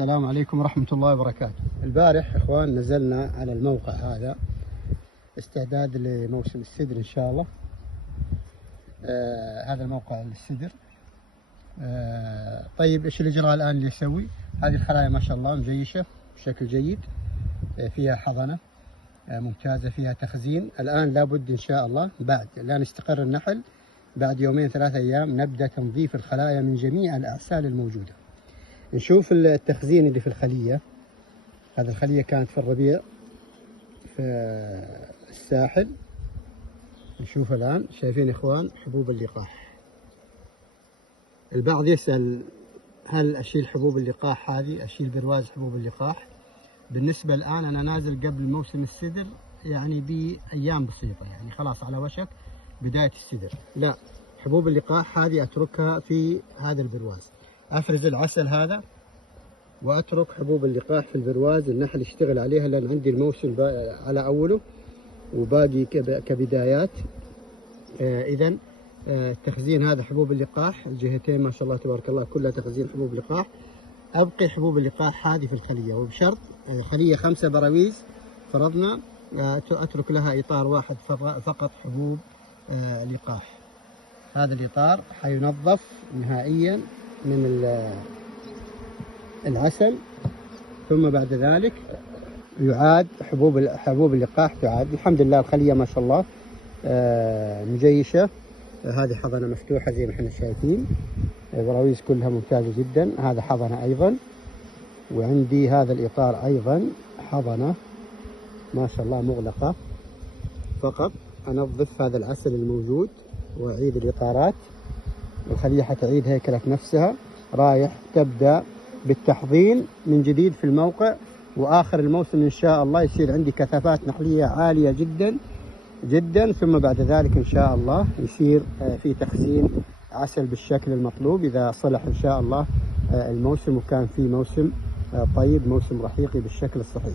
السلام عليكم ورحمة الله وبركاته. البارح اخوان نزلنا على الموقع هذا استعداد لموسم السدر ان شاء الله. هذا الموقع للسدر. طيب ايش الاجراء الان اللي يسوي؟ هذه الخلايا ما شاء الله مجيشة بشكل جيد، فيها حضنة ممتازة، فيها تخزين. الان لابد ان شاء الله بعد لا نستقر النحل، بعد يومين ثلاثة ايام نبدأ تنظيف الخلايا من جميع الاعسال الموجودة. نشوف التخزين اللي في الخلية. هذه الخلية كانت في الربيع في الساحل. نشوف الآن، شايفين إخوان حبوب اللقاح. البعض يسأل هل أشيل حبوب اللقاح هذه، أشيل برواز حبوب اللقاح؟ بالنسبة الآن أنا نازل قبل موسم السدر يعني بأيام بسيطة، يعني خلاص على وشك بداية السدر. لا، حبوب اللقاح هذه أتركها في هذا البرواز. أفرز العسل هذا وأترك حبوب اللقاح في البرواز، النحل يشتغل عليها لأن عندي الموسم على أوله وباقي كبدايات. إذن التخزين هذا حبوب اللقاح، الجهتين ما شاء الله تبارك الله كلها تخزين حبوب لقاح. أبقي حبوب اللقاح هذه في الخلية، وبشرط خلية 5 براويز فرضنا، أترك لها إطار واحد فقط حبوب لقاح. هذا الإطار حينظف نهائيا من العسل، ثم بعد ذلك يعاد حبوب اللقاح تعاد. الحمد لله الخلية ما شاء الله مجيشة. هذه حضنة مفتوحة زي ما احنا شايفين، براويز كلها ممتازة جدا. هذا حضنة أيضا، وعندي هذا الإطار أيضا حضنة ما شاء الله مغلقة. فقط أنظف هذا العسل الموجود وأعيد الإطارات، والخلية حتعيد هيكلة نفسها. رايح تبدأ بالتحضين من جديد في الموقع، وآخر الموسم إن شاء الله يصير عندي كثافات نحلية عالية جدا جدا. ثم بعد ذلك إن شاء الله يصير في تخزين عسل بالشكل المطلوب إذا صلح إن شاء الله الموسم، وكان في موسم طيب، موسم رحيقي بالشكل الصحيح.